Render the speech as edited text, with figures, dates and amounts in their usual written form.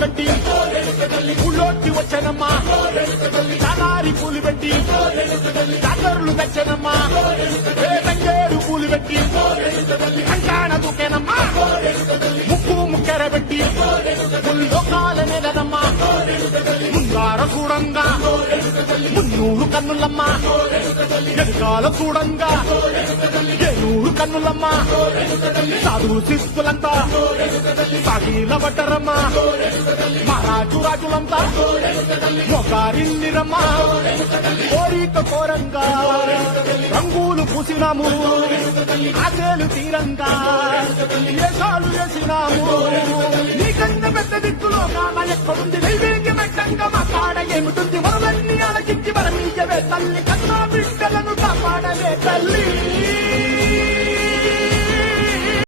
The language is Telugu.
కట్టి ఊళ్ళోకి వచ్చానమ్మా చాలారి పూలు పెట్టి జాతరలు తెచ్చానమ్మా తంగేరు పూలు పెట్టి కంటాన దూకేనమ్మా ముక్కు ముక్కెర పెట్టి ముల్లోకాల నేలనమ్మా ముందార చూడంగా మున్నూరు కన్నులమ్మా వెనకాల చూడంగా ఏనూరు కన్నులమ్మా సాధు శిస్తులంతా సాగిల పట్టరమ్మా మహారాజు రాజులంతా మొగారిల్లిరమ్మా కోరిక కోరంగా రంగులు పూసినాము ఆశలు తీరంగా వేషాలు వేసినాము నీకన్నా పెద్ద దిక్కులో కాన ఎక్కడుంది నైవేద్యం పెట్టంగా మా కాడ ఏమిటుంది వరలన్నీ అలగించి వరమీయవే తల్లి కన్నా బిడ్డలను కాపాడవే తల్లి